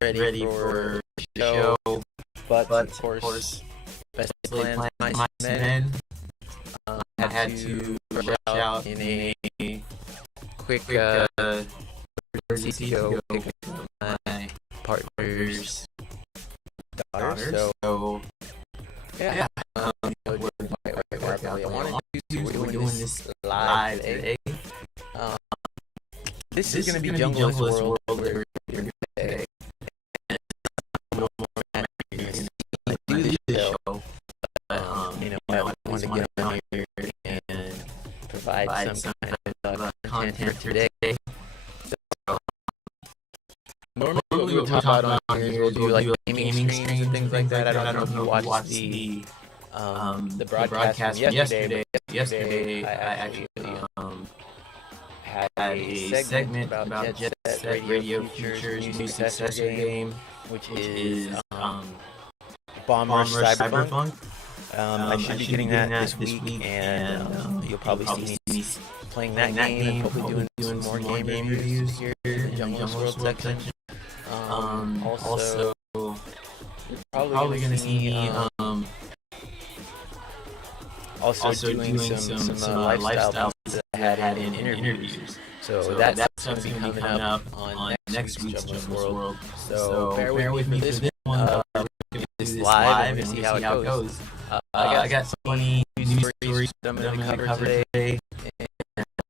ready for the show. But of course, best plans my men. I had to rush out in a quick emergency to pick up my partner's daughter. So yeah, I wanted to. We're doing this live today. This is going to be Junglist World today. Do the show. I want to get on here and provide some kind of content for today. Normally what we would talk about on here is we'll do like gaming streams and things like that. I don't know if you watched the broadcast from yesterday. Yesterday I actually had a segment about Jet Set Radio Future's new successor game, which is Bomb Rush Cyberpunk. I should be getting that this week, and you'll probably see me playing that game and hopefully doing some more game reviews here in the Junglist World section. Also, you're probably going to see me also doing some lifestyle that I had in interviews. So that's going to be coming up on next week's Junglist World. So bear with me this one. This live and see how it goes. I got so many news stories that I'm going to cover today, and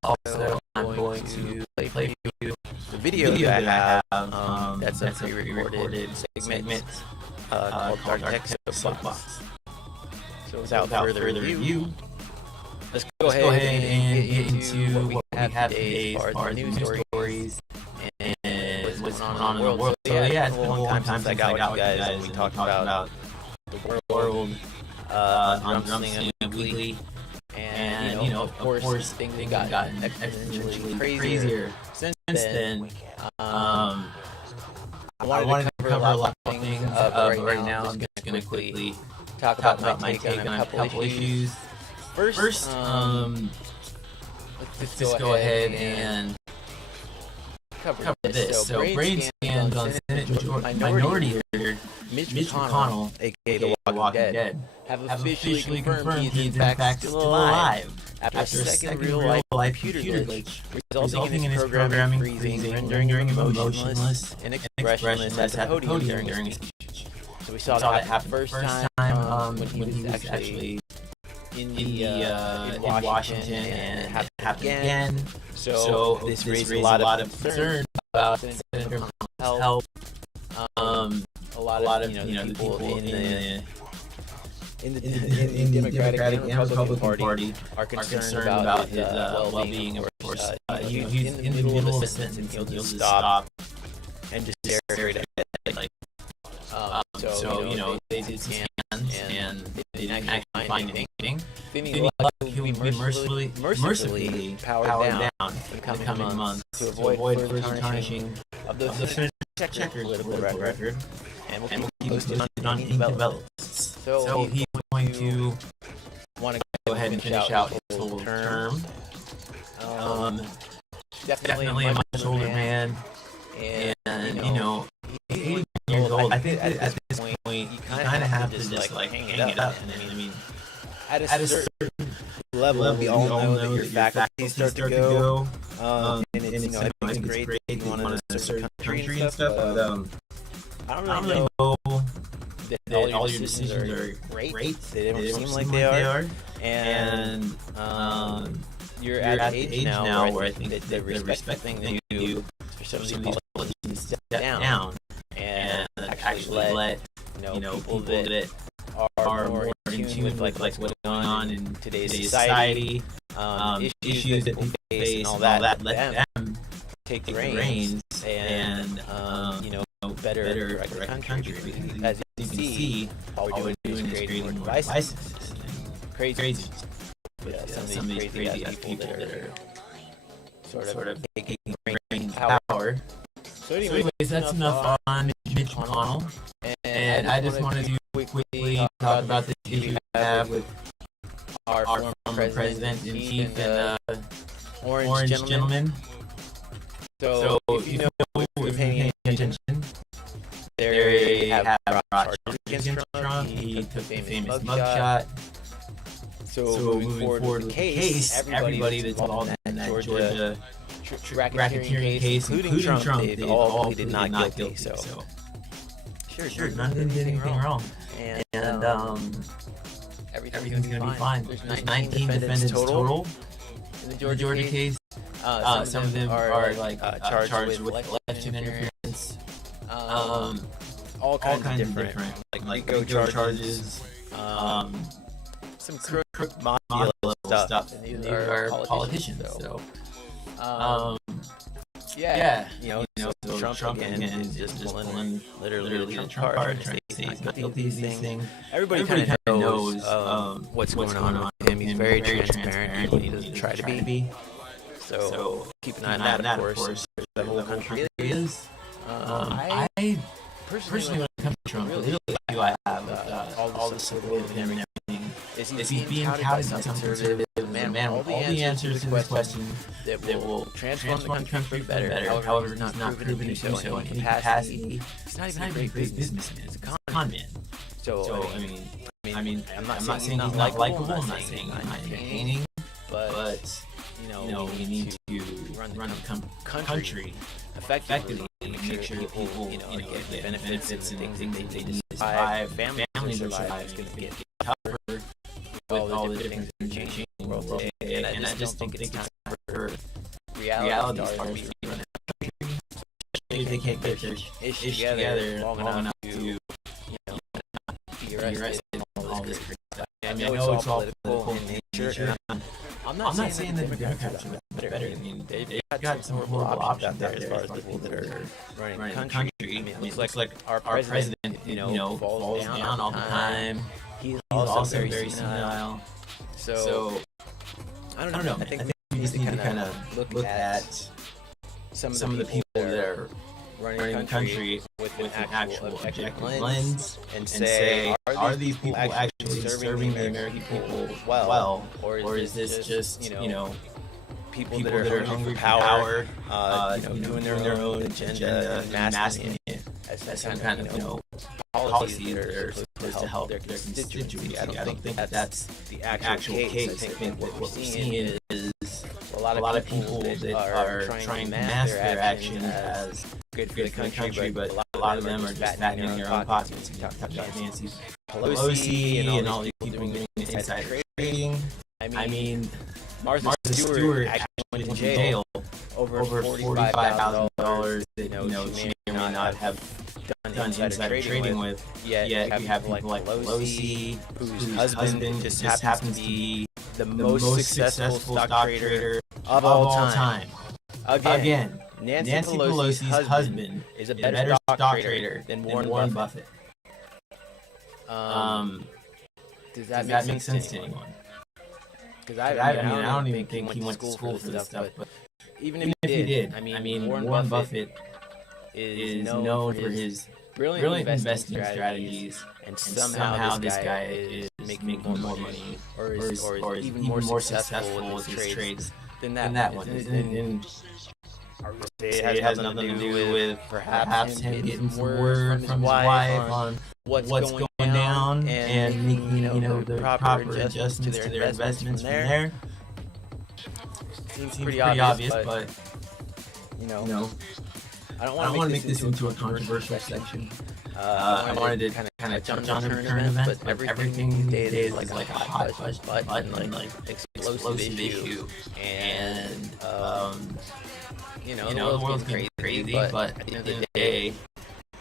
also I'm going to play for you the video that I have. That's a pre-recorded segment called Darkitect Soapbox. So without further ado, let's go ahead and get into what we have today as far as news stories and what's going on in the world. So yeah, it's been a long time since I got with you guys and we talked about the world, Drumslinga Weekly, and of course things have gotten exponentially crazier since then. I wanted to cover a lot of things, but right now I'm just gonna quickly talk about my take on a couple issues. First, let's just go ahead and cover this. So brain scans on Senate Minority Leader Mitch McConnell, aka The Walking Dead, have officially confirmed he is in fact still alive after a second real-life computer glitch, resulting in his programming freezing, rendering him emotionless and expressionless at the podium during his speech. So we saw that happen first time when he was actually in Washington, and it happened again. So this raised a lot of concern about Senator McConnell's health. A lot of the people in the Democratic and Republican Party are concerned about his well-being. Of course, he's in the middle of a sentence and he'll just stop and just stare at it. So they did scans and they didn't actually find anything. Thinking he'll be mercifully powered down in the coming months to avoid further tarnishing of the checkered political record, and we'll keep posted on any developments. So he's going to want to go ahead and finish out his whole term. Definitely a much older man, and 80 years old. I think at this point you kind of have to just hang it up. I mean, at a certain level, we all know that your faculties start to go, and it's I think it's great that you want to serve country and stuff, but I don't really know that all your decisions are great. They don't seem like they are, and you're at an age now where I think that the respect thing that you do for some of these politicians step down and actually let people that are more in tune with like what's going on in today's society, issues that we face and all that. Let them take the reins and better direct the country. As you can see, all we're doing is creating more devices. Crazy. Some of these crazy people that are sort of taking brain power. So anyways, that's enough on Mitch McConnell, and I just wanted to quickly talk about this issue we have with our former president-in-chief and Orange Gentleman. So if you know, if you're paying attention, there they have brought charges against Trump. He took the famous mugshot. So moving forward with the case, everybody that's involved in that Georgia racketeering case, including Trump, they've all pleaded not guilty. So sure, none of them did anything wrong. And everything's going to be fine. There's 19 defendants total in the Georgia case. Some of them are like charged with election interference. All kinds of different like RICO charges. Some crook mafia stuff. And these are politicians. So, yeah, so Trump again is just pulling literally the Trump card and trying to say he's not guilty of these things. Everybody kind of knows what's going on with him. He's very transparent. He doesn't try to be. So keep an eye on that, of course. The whole country is. I personally, when it comes to Trump, the real issue I have with all the support of him and everything is he's being touted as conservative. Man, all the answers to this question that will transform the country for better. However, he's not proven to do so in any capacity. He's not even a great businessman. He's a con man. So I mean, I'm not saying he's not likable. I'm not saying he's not entertaining. But we need to run the country effectively and make sure that people get the benefits and the things they need to survive. Families survive. It's going to get tougher with all the different things changing in the world today. And I just don't think it's time for reality stars to run the country. Especially if they can't get their ish together long enough to be arrested and all this crazy stuff. I know it's all political in nature. I'm not saying that the Democrats are better. I mean, they've got some horrible options out there as far as people that are running the country. I mean, it looks like our president, falls down all the time. He's also very senile. So, I don't know. I think we just need to kind of look at some of the people that are running the country with an actual objective lens and say, are these people actually serving the American people well, or is this just, people that are hungry for power, doing their own agenda and masking it as some kind of, policy that are supposed to help their constituency. I don't think that's the actual case. I think what we're seeing is a lot of people that are trying to mask their actions as good for the country, but a lot of them are just fattening their own pockets. You talk about Nancy Pelosi and all these people doing insider trading. I mean, Martha Stewart actually went to jail over $45,000 that she may or may not have done insider trading with. Yet you have people like Pelosi, whose husband just happens to be the most successful stock trader of all time. Again, Nancy Pelosi's husband is a better stock trader than Warren Buffett. Does that make sense to anyone? Because I don't even think he went to school for this stuff. But even if he did, I mean, Warren Buffett is known for his brilliant investing strategies, and somehow this guy is making more money, or is even more successful with his trades than that one. And it has nothing to do with perhaps him getting some word from his wife on what's going down and making the proper adjustments to their investments from there. Seems pretty obvious, but I don't want to make this into a controversial section. I wanted to kind of jump on current events, but everything these days is like a hot button, like explosive issue, and the world's getting crazy. But at the end of the day,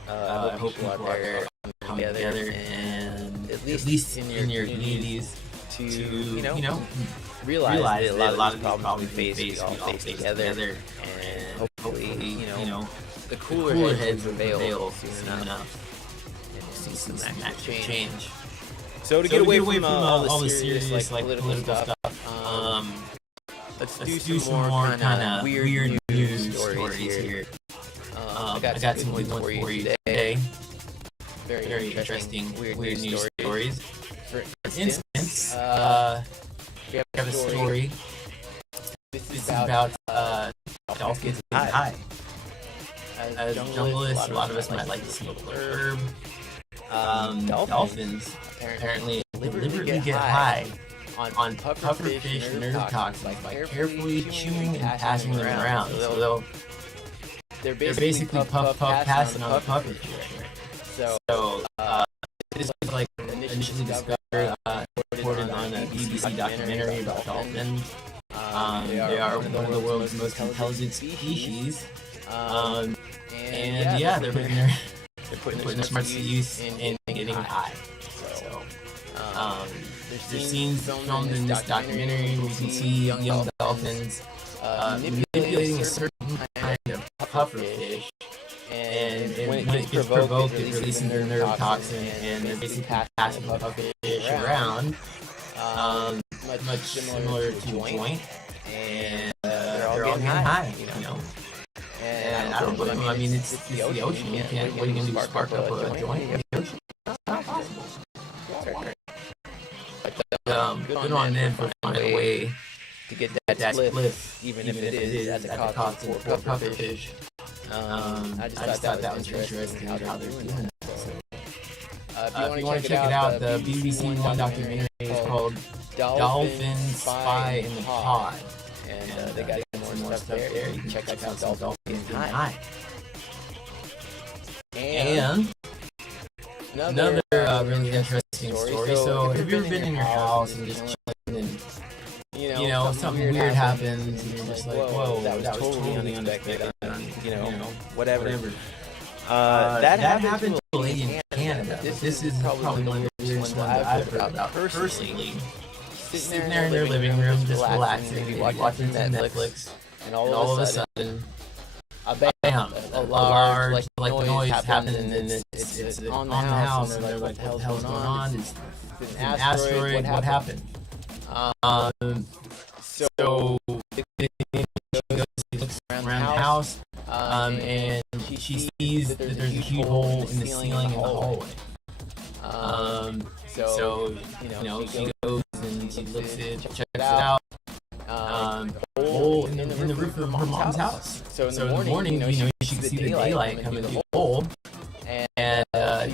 I hope people out there come together and at least in your communities to realize that a lot of these problems we all face together, and hopefully the cooler heads prevail soon enough. See some actual change. So to get away from all the serious like political stuff, let's do some more kind of weird news stories here. I got some good ones for you today. Very interesting weird news stories. For instance, we have a story. This is about dolphins getting high. as junglist, a lot of us might like to see a blurb. Dolphins apparently deliberately get high on pufferfish nerve toxins by carefully chewing and passing them around. So they're basically puff passing on the pufferfish. So this is like initially discovered, reported on a BBC documentary about dolphins. They are one of the world's most intelligent species. And yeah, they're putting their smarts to use in getting high. So there's scenes filmed in this documentary where you can see young dolphins manipulating a certain kind of pufferfish, and when it gets provoked, it releases their nerve toxin, and they're basically passing the pufferfish around, much similar to a joint, and they're all getting high, you know. And I don't blame them. I mean, it's the ocean. You can't. What are you gonna do? Spark up a joint in the ocean? It's not possible. But good on them for finding a way to get that spliff, even if it is at the cost of poor pufferfish. I just thought that was interesting how they're doing that. If you want to check it out, the BBC One documentary is called "Dolphins Spy in the Pod." And they got some more stuff there. You can check out Dolphins getting high. And another really interesting story. So, have you ever been in your house and just chilling, and you know something weird happens, and you're just like, whoa, that was totally unexpected. You know, whatever. That happened to a lady in Canada. This is probably one of the weirdest ones that I've heard about personally. Sitting there in their living room, just relaxing, maybe watching Netflix, and all of a sudden, bam, a large like noise happens, and it's on the house, and they're like, what the hell's going on? It's an asteroid, what happened? So she looks around the house, and she sees that there's a huge hole in the ceiling in the hallway. So you know, she goes and she looks it, checks it out. Hole in the roof of her mom's house. So in the morning, you know, she could see the daylight coming through the hole, and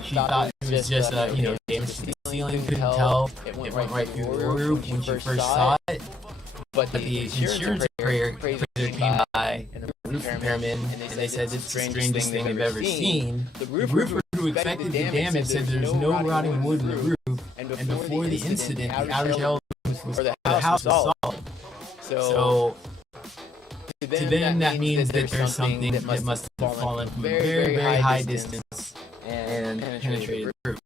she thought it was just damage to the ceiling. Couldn't tell. It went right through the roof when she first saw it. But the insurance appraiser came by, and the roof repairman, and they said it's the strangest thing they've ever seen. The roofer who expected the damage said there's no rotting wood in the roof, and before the incident, the outer shell for the house was solid. So to them, that means that there's something that must have fallen from a very, very high distance and penetrated the roof.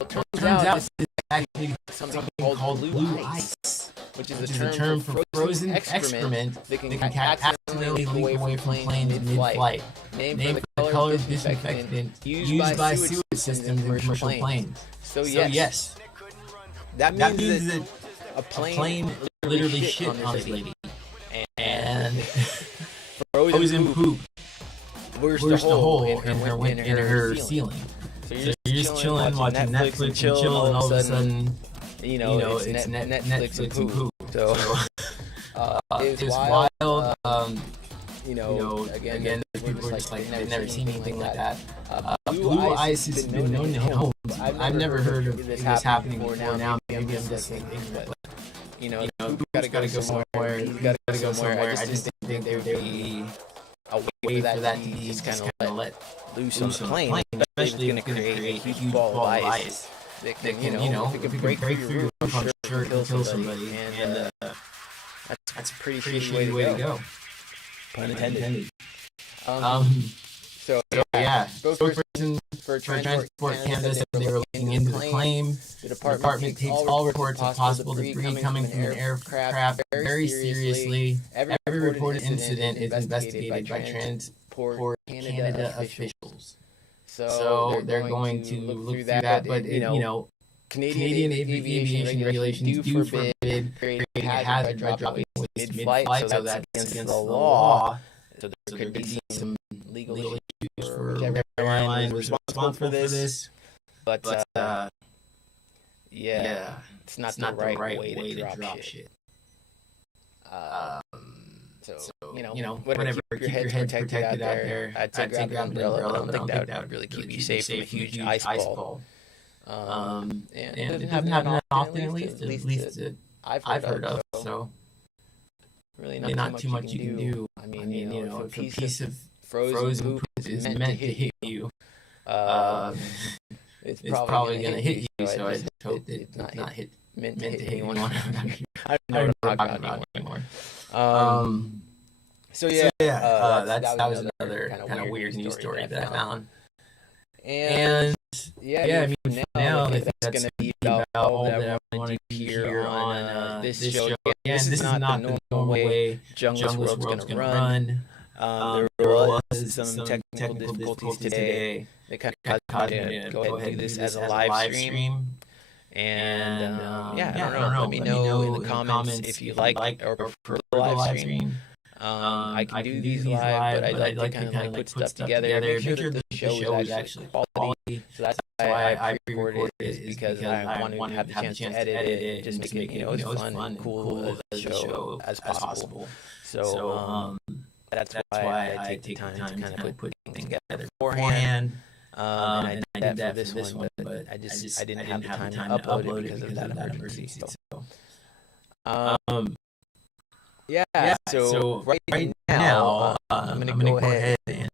It turns out this is actually something called blue ice, which is a term for frozen excrement that can accidentally leak away from planes mid-flight. Named for the color of disinfectant used by sewage systems in commercial planes. So yes, that means that a plane literally shit on this lady, and frozen poop burst a hole in her ceiling. So you're just chilling, watching Netflix and chill, and all of a sudden, you know, it's Netflix and poop. So it was wild. You know, again, people are just like, they've never seen anything like that. Blue ice has been known to hit homes. I've never heard of this happening before now. Maybe I'm just thinking, but you know, you gotta go somewhere. You gotta go somewhere. I just think there would be a way for that to be just kind of let loose on the plane, especially if it's going to create a huge ball of ice that can, you know, if it can break through your roof, I'm sure it can kill somebody, and that's a pretty shitty way to go. Pun intended. So yeah, spokesperson for Transport Canada said they were looking into the claim. The department takes all reports of possible debris coming from an aircraft very seriously. Every reported incident is investigated by Transport Canada officials. So they're going to look through that, but you know, Canadian aviation regulations do forbid creating a hazard by dropping waste mid-flight, so that's against the law. So there could be some legal issues for whichever airline was responsible for this. But yeah, it's not the right way to drop shit. So whatever, keep your heads protected out there. I'd say grab an umbrella, but I don't think that would really keep you safe from a huge ice ball. And it doesn't happen that often, at least I've heard of. So really not too much you can do. I mean, if a piece of frozen poop is meant to hit you, it's probably gonna hit you. So I just hope that it's not meant to hit anyone. I don't know what I'm talking about anymore. So yeah, that was another kind of weird news story that I found. And yeah, I mean, now that's going to be about all that I want to hear on this show. Again, this is not the normal way Junglist World's going to run. There was some technical difficulties today that kind of caused me to go ahead and do this as a live stream. And I don't know. Let me know in the comments if you like or prefer the live stream. I can do these live, but I'd like to kind of put stuff together. Make sure that the show is actually quality. So that's why I pre-recorded it, is because I wanted to have the chance to edit it, just make it as fun and cool as the show as possible. So that's why I take the time to kind of put things together beforehand. And I did that for this one, but I didn't have the time to upload it because of that emergency. So right now, I'm gonna go ahead and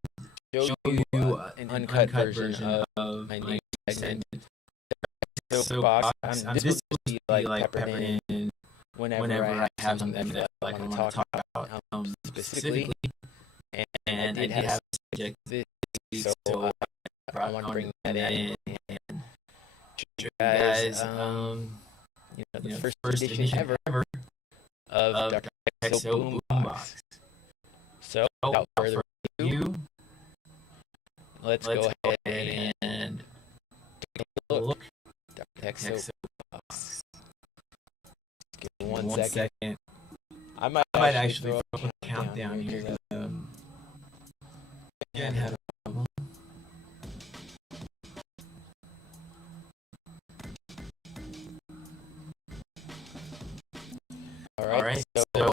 show you an uncut version of my new segment. Soapbox. This will be like peppered in whenever I have something that I want to talk about specifically. And I did have a subject this week, so I want to bring that in and show you guys, the first edition ever of Darkitect Boombox. So without further ado, let's go ahead and take a look. Darkitect Boombox. Give me one second. I might actually throw a countdown here. Again, have All right, so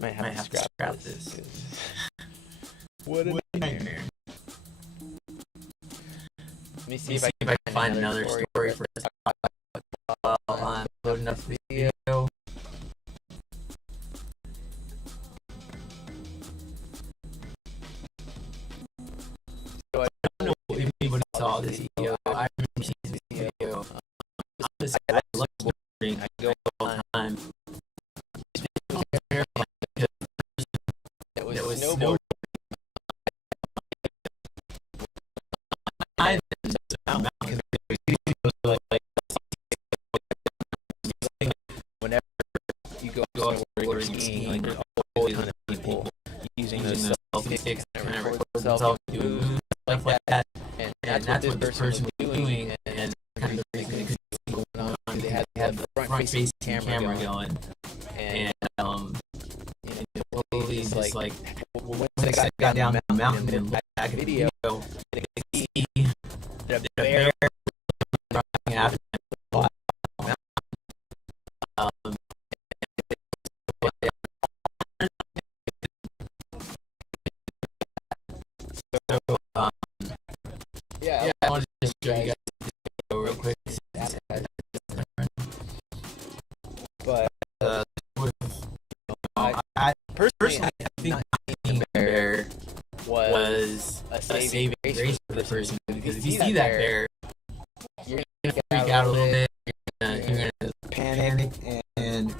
might have to scrap this. What a nightmare. Let me see if I can find another story for us while I'm loading up the video. So I don't know if anybody saw this video. I remember seeing this video. I love boarding. I go all the time. That was snowboarding. Whenever you go snowboarding or skiing, like, there's always a ton of people using those selfie sticks and record themselves doing stuff like that. And that's what this person was doing, and kind of the reason they couldn't see going on. They had the front-facing camera going, and police like once they got down the mountain and looked back at the video, they could see the bear running after them. I wanted to just show you guys this video real quick. But I personally, I think the bear was a saving grace for the person, because if you see that bear, you're gonna freak out a little bit, you're gonna panic, and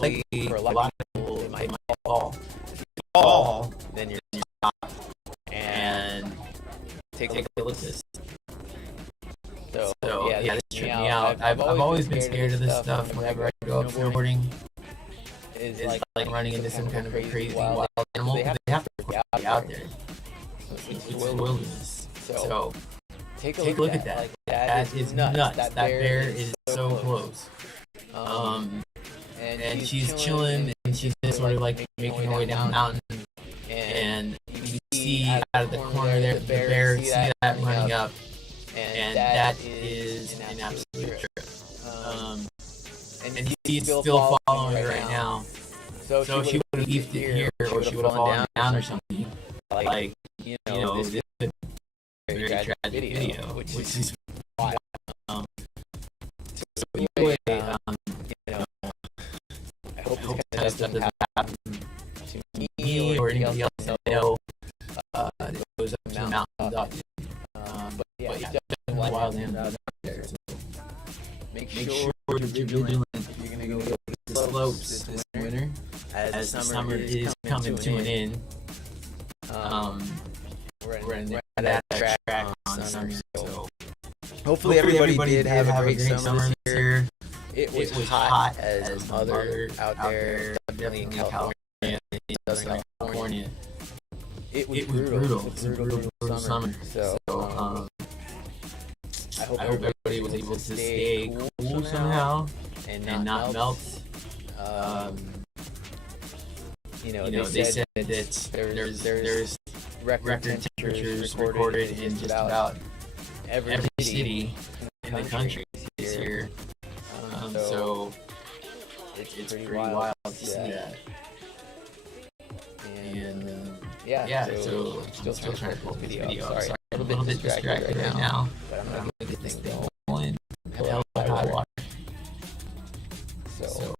likely for a lot of people it might fall. If you fall, then you're stopped and take a look at this. So yeah, this tripped me out. I've always been scared of this stuff whenever I go up snowboarding. Is like running into some kind of a crazy wild animal. They have to be out there. It's wilderness. So take a look at that. Like, that is nuts. That bear is so close. And she's chilling, and she's just sort of like making her way down the mountain. And you see out of the corner there, the bear, see that running up. And that is an absolute trip. And he's still following her right now. So she have beefed it here, or she would have fallen down or something. Like, this is a very tragic video, which is wild. So anyway, I hope this kind of stuff doesn't happen to me or anybody else I know that goes up to the mountain. But yeah, it's definitely wild and out there. So make sure you're vigilant if you're going to go to the slopes this winter, as summer is coming to an end. We're in that track on summer, so hopefully everybody did have a great summer this year. It was hot as mother out there, definitely in California. Southern California. It was brutal. It was a brutal summer. So I hope everybody was able to stay cool somehow and not melt. They said that there's record temperatures recorded in just about every city in the country this year. So it's pretty wild to see that. And so I'm still trying to pull this video. Sorry, I'm a little bit distracted right now, but I'm gonna get this thing going. Hell of hot water. So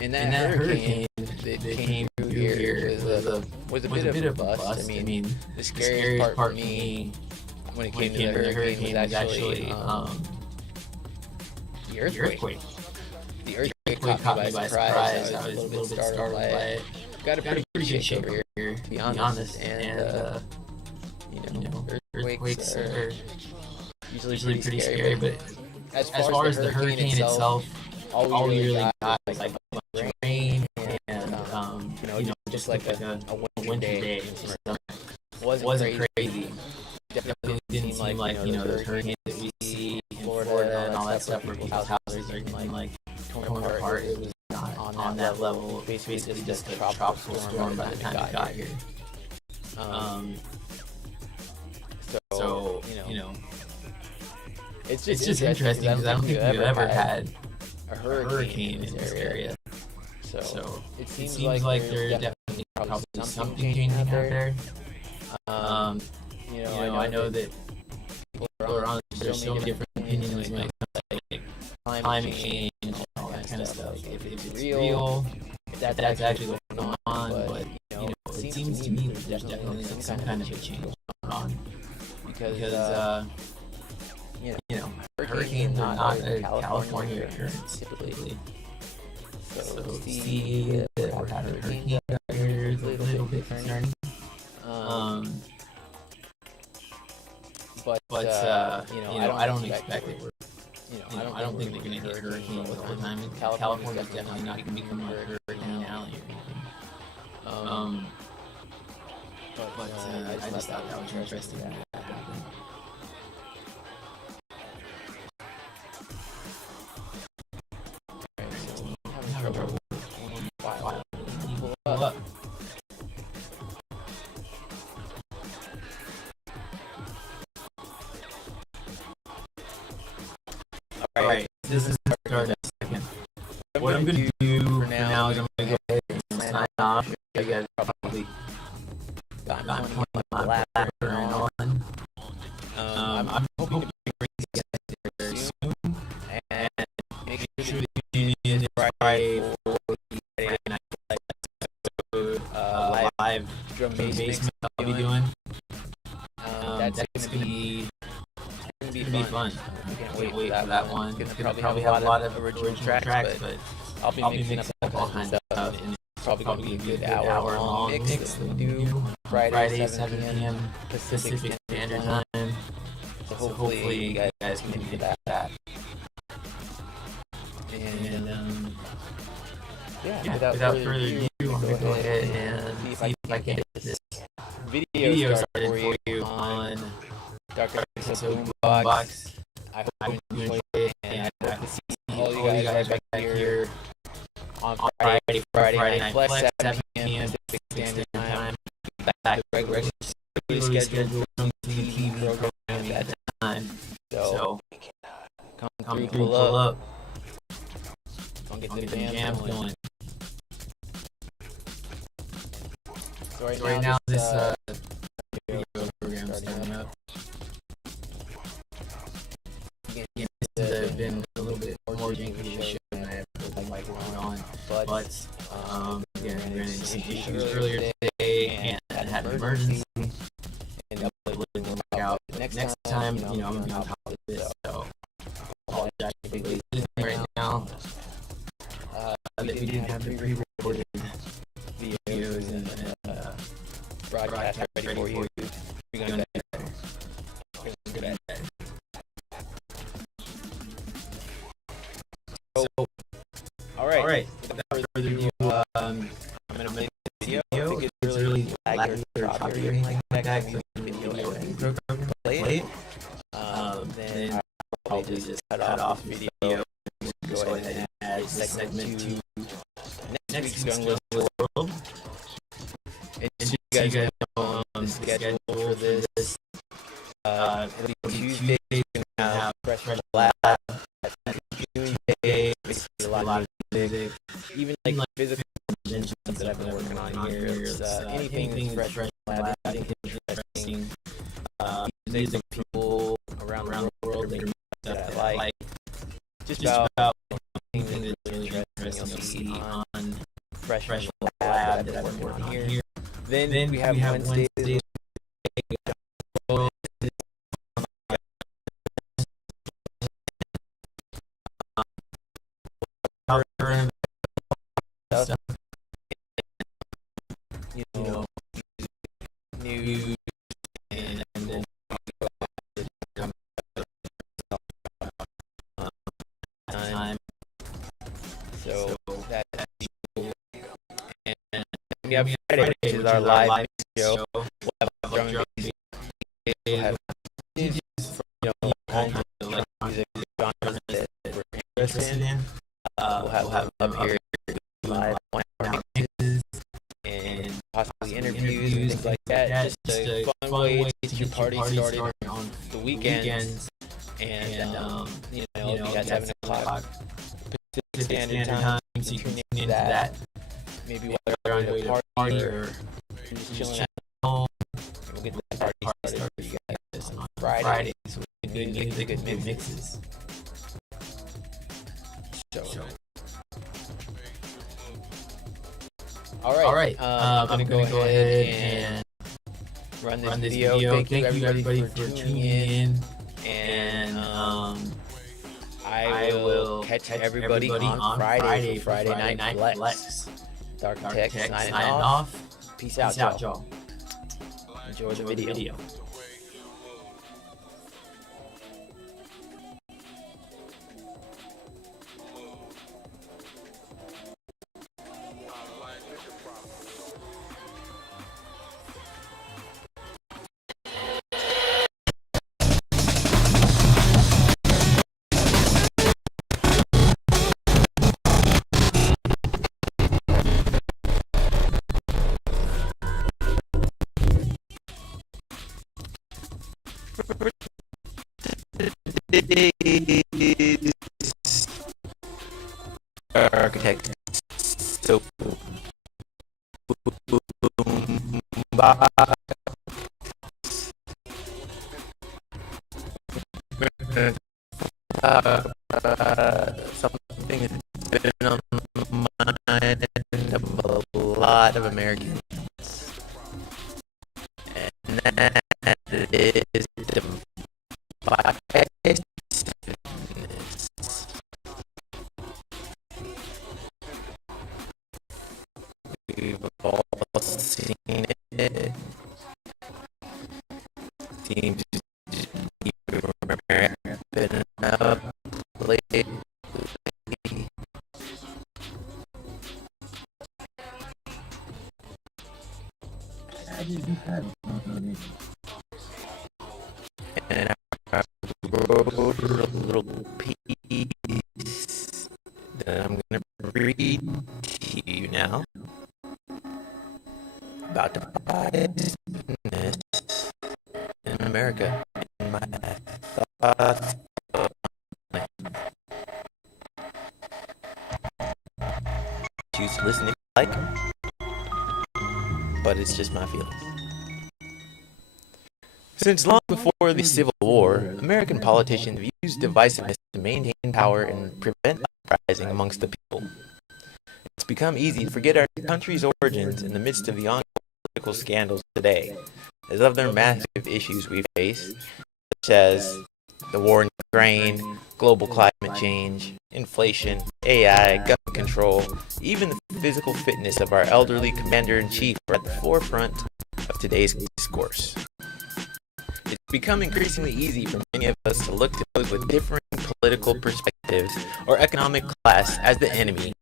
And that hurricane that came through here was a bit of a bust. I mean, the scariest part for me when it came to the hurricane was actually the earthquake. The earthquake caught me by surprise. I was a little bit startled by it. Got a pretty good shape over here, to be honest. And earthquakes are usually pretty scary. But as far as the hurricane itself, all we really got was like rain and just like a winter day. Wasn't crazy. Definitely didn't seem like those hurricanes that we see in Florida and all that stuff where people's houses are getting like torn apart. It was not on that level. Basically just a tropical storm by the time it got here. So it's just interesting because I don't think we've ever had a hurricane in this area. So it seems like there's definitely probably something changing out there. I know that people are on there's so many different opinions when it comes to climate change and all that kind of stuff. If it's real, if that's actually going on, but it seems to me that there's definitely some kind of a change going on because hurricanes are not a California occurrence typically. So to see that we're having a hurricane out here is a little bit concerning. But I don't expect it. I don't think we're gonna get hurricanes all the time. California's definitely not gonna become a hurricane alley or anything. But I just thought that was interesting that happened. Alright, this is start in a second. What I'm going to do for now is I'm going to go ahead and sign off. You guys probably got 20 lap on. I'm hoping to bring these guys there soon. And make sure that you tune in Friday for the Friday Night Flex episode, live drum bass mix I'll be doing. That's going to be fun. I can't wait for that one. It's gonna probably have a lot of original tracks, but I'll be mixing up all kinds of stuff, and it's probably gonna be a good hour-long mix that we do Friday 7 p.m. Pacific Standard Time. So hopefully you guys can get that. And without further ado, I'm gonna go ahead and see if I can get this video started for you on Darkitect boombox. I hope you enjoyed it, and I hope to see all you guys right back here on Friday Night Flex, 7 p.m. Pacific Standard Time. Back to regularly scheduled TV program at that time. So come through, pull up. Don't get the jam going. So right now this video program is starting up. Again, this has been a little bit more janky show than I ever like going on, but again, we ran into some issues earlier today and had an emergency, and it didn't work out. Next time, I'm gonna be on top of this, so apologize for the right now. That we didn't have the pre-recorded videos and broadcast ready for you. We're gonna get better. We're good at that. So, all right. Without further ado, I'm gonna make this video. I think it's really laggy or choppy or anything like that. So the video editing program play it. Then I'll probably just cut off the video. Go ahead and add segment to next week's Gun List World. And so you guys know the schedule for this. It'll be Tuesday. We're gonna have Fresh Lab. June Day, basically a lot of music, even like physical conventions that I've been working on here. It's anything Fresh Lab, anything interesting. Music people around the world that I like. Just about anything that's really interesting you'll see on Fresh Lab that I've been working on here. Then we have Wednesdays. News and then time. So that's cool. And we have Friday, which is our live show. We'll have drum and bass. We'll have all kinds of like music genres that we're interested in. We'll have up here live mixes and possibly interviews and things like that. Just a fun way to get your party started on the weekends. And you guys have 7 o'clock Pacific Standard Time, so you can tune into that. Maybe while you're on your party or just chilling at home, we'll get the party started for you guys on Friday. So good music, good mixes. So. All right. I'm gonna go ahead and run this video. Thank you everybody for tuning in, and I will catch everybody on Friday for Friday Night Flex. Darkitect signing off. Peace out, y'all. Enjoy the video. Architect so something that's been on the mind of a lot of Americans, and that is the podcast. We've all seen it. Seems to be ramping up lately. And wrote a little piece that I'm going to read to you now about divisiveness in America and my thoughts on it. Choose to listen if you like, but it's just my feelings. Since long before the Civil War, American politicians used divisiveness to maintain power and prevent uprising amongst the people. It's become easy to forget our country's origins in the midst of the ongoing political scandals today, as other massive issues we face, such as the war in Ukraine, global climate change, inflation, AI, gun control, even the physical fitness of our elderly commander-in-chief are at the forefront of today's discourse. It's become increasingly easy for many of us to look to those with differing political perspectives or economic class as the enemy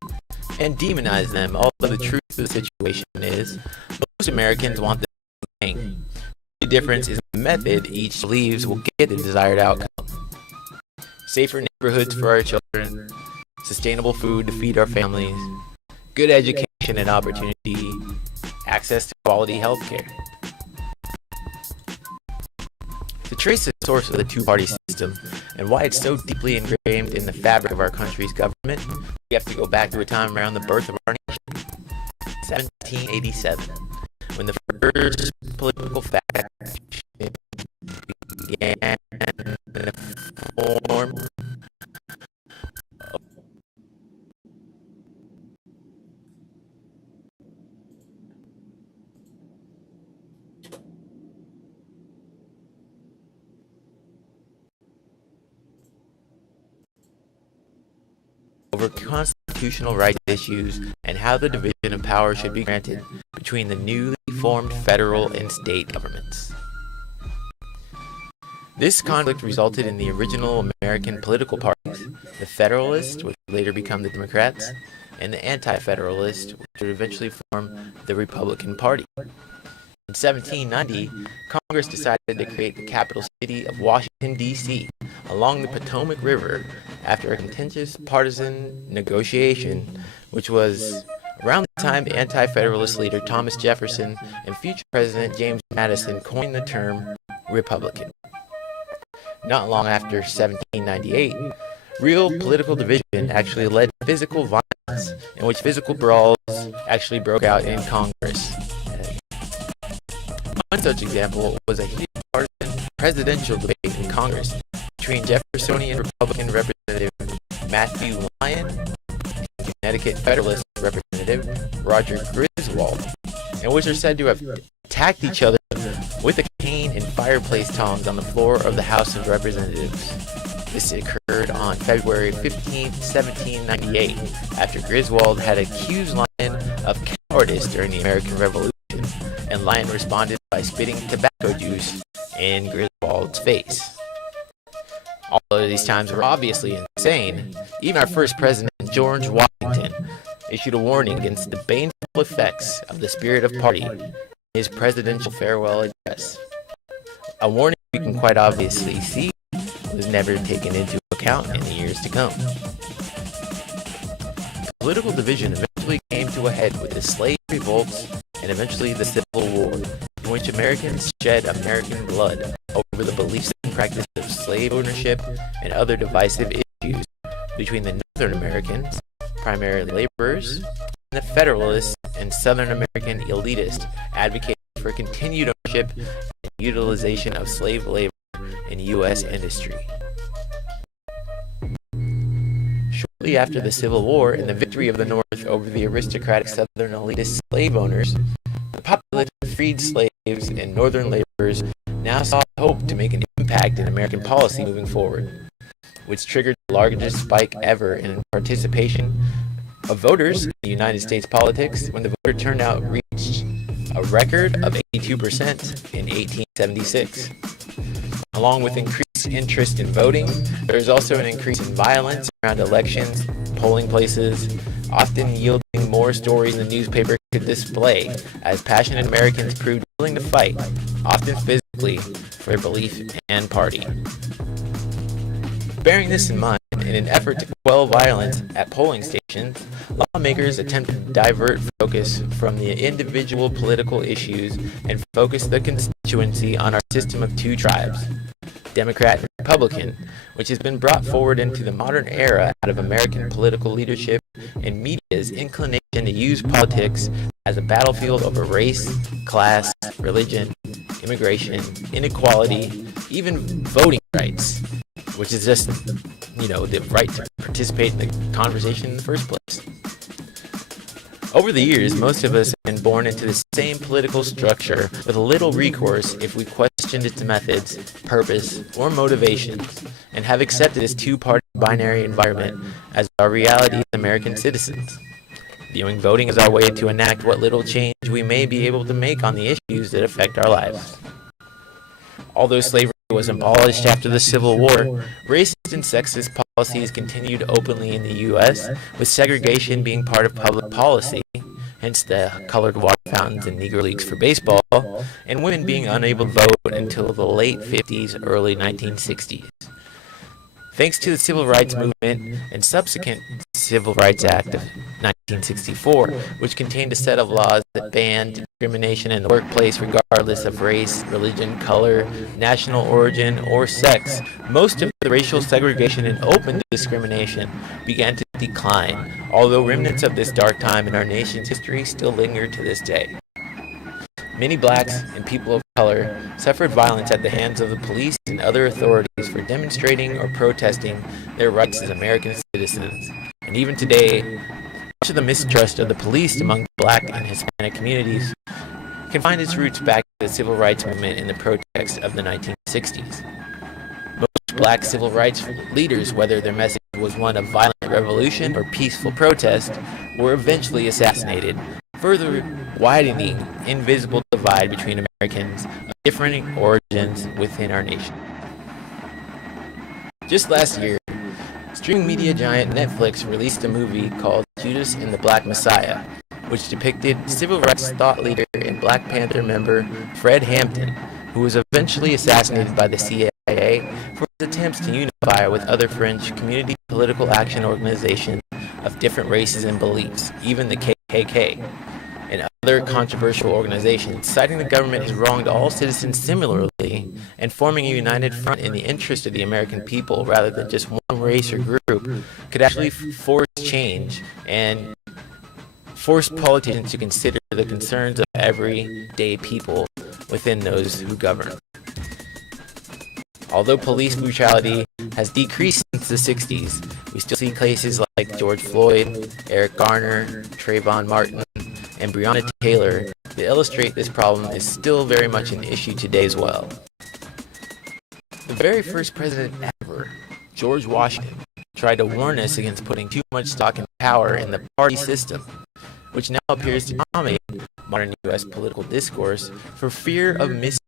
and demonize them, although the truth of the situation is most Americans want the same thing. The difference is the method each believes will get the desired outcome. Safer neighborhoods for our children, sustainable food to feed our families, good education and opportunity, access to quality health care. To trace the source of the two-party system and why it's so deeply ingrained in the fabric of our country's government, we have to go back to a time around the birth of our nation, 1787, when the first political faction began in the form over constitutional rights issues and how the division of power should be granted between the newly formed federal and state governments. This conflict resulted in the original American political parties, the Federalists, which would later become the Democrats, and the Anti-Federalists, which would eventually form the Republican Party. In 1790, Congress decided to create the capital city of Washington, D.C., along the Potomac River after a contentious partisan negotiation, which was around the time the anti-federalist leader Thomas Jefferson and future President James Madison coined the term Republican. Not long after 1798, real political division actually led to physical violence, in which physical brawls actually broke out in Congress. One such example was a heated partisan presidential debate in Congress between Jeffersonian Republican Representative Matthew Lyon and Connecticut Federalist Representative Roger Griswold, in which are said to have attacked each other with a cane and fireplace tongs on the floor of the House of Representatives. This occurred on February 15, 1798, after Griswold had accused Lyon of cowardice during the American Revolution, and Lyon responded by spitting tobacco juice in Griswold's face. Although these times were obviously insane, even our first president, George Washington, issued a warning against the baneful effects of the spirit of party in his presidential farewell address. A warning we can quite obviously see was never taken into account in the years to come. Political division eventually came to a head with the slave revolts and eventually the Civil War, in which Americans shed American blood over the beliefs and practices of slave ownership and other divisive issues between the Northern Americans, primarily laborers, and the Federalists and Southern American elitists advocating for continued ownership and utilization of slave labor in U.S. industry. Shortly after the Civil War and the victory of the North over the aristocratic Southern elitist slave owners, the populace of freed slaves and Northern laborers now saw hope to make an impact in American policy moving forward, which triggered the largest spike ever in participation of voters in the United States politics when the voter turnout reached a record of 82% in 1876. Along with increased interest in voting, there is also an increase in violence around elections, polling places, often yielding more stories than the newspaper could display, as passionate Americans proved willing to fight, often physically, for their belief and party. Bearing this in mind, in an effort to quell violence at polling stations, lawmakers attempt to divert focus from the individual political issues and focus the constituency on our system of two tribes, Democrat and Republican, which has been brought forward into the modern era out of American political leadership and media's inclination to use politics as a battlefield over race, class, religion, immigration, inequality, even voting rights, which is just, the right to participate in the conversation in the first place. Over the years, most of us have been born into the same political structure with little recourse if we questioned its methods, purpose, or motivations, and have accepted this two-party binary environment as our reality as American citizens, viewing voting as our way to enact what little change we may be able to make on the issues that affect our lives. Although slavery was abolished after the Civil War, racist and sexist policies continued openly in the U.S., with segregation being part of public policy, hence the colored water fountains and Negro Leagues for baseball, and women being unable to vote until the late 50s, early 1960s. Thanks to the Civil Rights Movement and subsequent Civil Rights Act of 1964, which contained a set of laws that banned discrimination in the workplace regardless of race, religion, color, national origin, or sex, most of the racial segregation and open discrimination began to decline, although remnants of this dark time in our nation's history still linger to this day. Many blacks and people of color suffered violence at the hands of the police and other authorities for demonstrating or protesting their rights as American citizens. And even today, much of the mistrust of the police among black and Hispanic communities can find its roots back to the civil rights movement in the protests of the 1960s. Most black civil rights leaders, whether their message was one of violent revolution or peaceful protest, were eventually assassinated, further widening the invisible divide between Americans of different origins within our nation. Just last year, streaming media giant Netflix released a movie called Judas and the Black Messiah, which depicted civil rights thought leader and Black Panther member Fred Hampton, who was eventually assassinated by the CIA for his attempts to unify with other French community political action organizations of different races and beliefs, even the KKK, and other controversial organizations, citing the government has wronged all citizens similarly and forming a united front in the interest of the American people rather than just one race or group could actually force change and force politicians to consider the concerns of everyday people within those who govern. Although police brutality has decreased since the 60s, we still see cases like George Floyd, Eric Garner, Trayvon Martin, and Breonna Taylor that illustrate this problem is still very much an issue today as well. The very first president ever, George Washington, tried to warn us against putting too much stock and power in the party system, which now appears to dominate modern U.S. political discourse for fear of misuse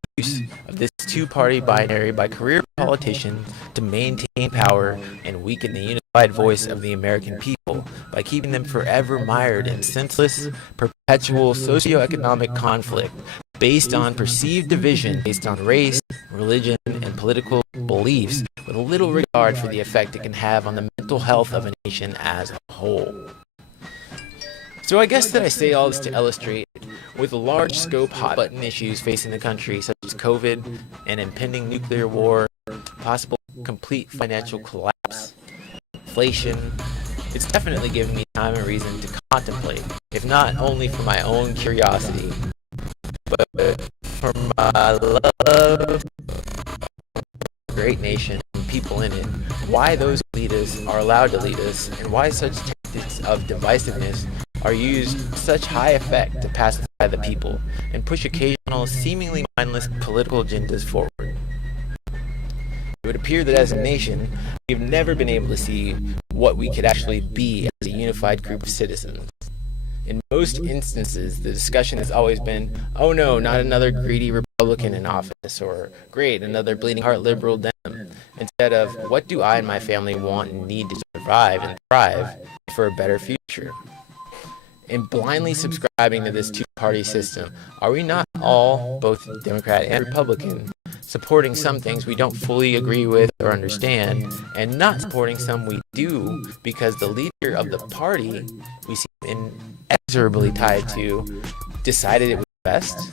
of this two-party binary by career politicians to maintain power and weaken the unified voice of the American people by keeping them forever mired in senseless, perpetual socioeconomic conflict based on perceived division based on race, religion, and political beliefs with little regard for the effect it can have on the mental health of a nation as a whole. So I guess that I say all this to illustrate, with large scope hot button issues facing the country such as COVID and impending nuclear war, possible complete financial collapse, inflation, it's definitely given me time and reason to contemplate, if not only for my own curiosity, but for my love of a great nation and people in it, why those who lead us are allowed to lead us, and why such tactics of divisiveness are used with such high effect to pacify the people and push occasional seemingly mindless political agendas forward. It would appear that as a nation, we have never been able to see what we could actually be as a unified group of citizens. In most instances, the discussion has always been, oh no, not another greedy Republican in office, or great, another bleeding heart liberal Dem, instead of, what do I and my family want and need to survive and thrive for a better future? In blindly subscribing to this two-party system, are we not all, both Democrat and Republican, supporting some things we don't fully agree with or understand, and not supporting some we do because the leader of the party we seem inexorably tied to decided it was best?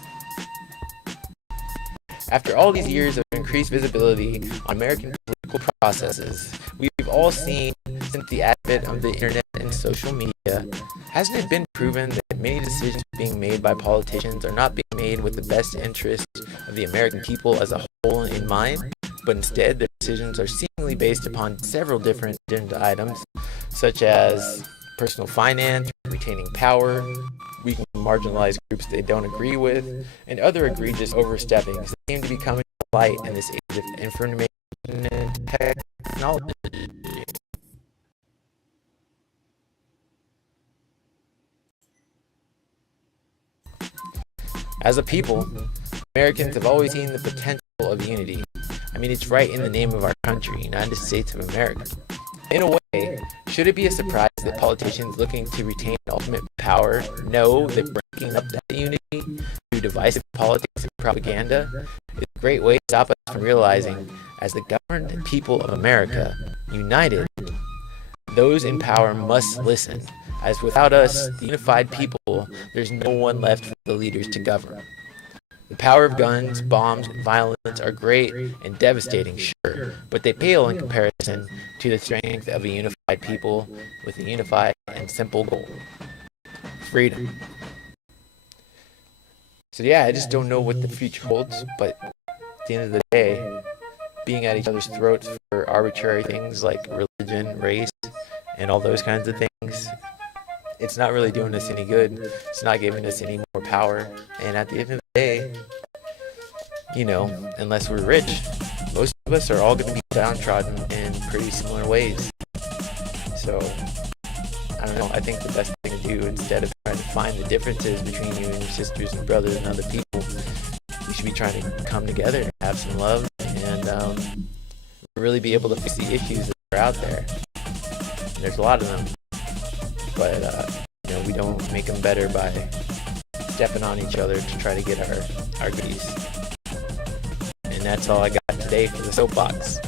After all these years of increased visibility on American political processes, we've all seen since the advent of the internet and social media, hasn't it been proven that many decisions being made by politicians are not being made with the best interest of the American people as a whole in mind, but instead their decisions are seemingly based upon several different agenda items, such as personal finance, retaining power, weakening marginalized groups they don't agree with, and other egregious oversteppings that seem to be coming to light in this age of information and technology. As a people, Americans have always seen the potential of unity. I mean, it's right in the name of our country, United States of America. In a way, should it be a surprise that politicians looking to retain ultimate power know that breaking up that unity through divisive politics and propaganda is a great way to stop us from realizing, as the governed people of America, united, those in power must listen, as without us, the unified people, there's no one left for the leaders to govern. The power of guns, bombs, and violence are great and devastating, sure, but they pale in comparison to the strength of a unified people with a unified and simple goal: freedom. So yeah, I just don't know what the future holds, but at the end of the day, being at each other's throats for arbitrary things like religion, race, and all those kinds of things, it's not really doing us any good. It's not giving us any more power. And at the end of the day, you know, unless we're rich, most of us are all going to be downtrodden in pretty similar ways. So, I don't know. I think the best thing to do, instead of trying to find the differences between you and your sisters and brothers and other people, you should be trying to come together and have some love and really be able to fix the issues that are out there. And there's a lot of them. But, you know, we don't make them better by stepping on each other to try to get our goodies. And that's all I got today for the soapbox.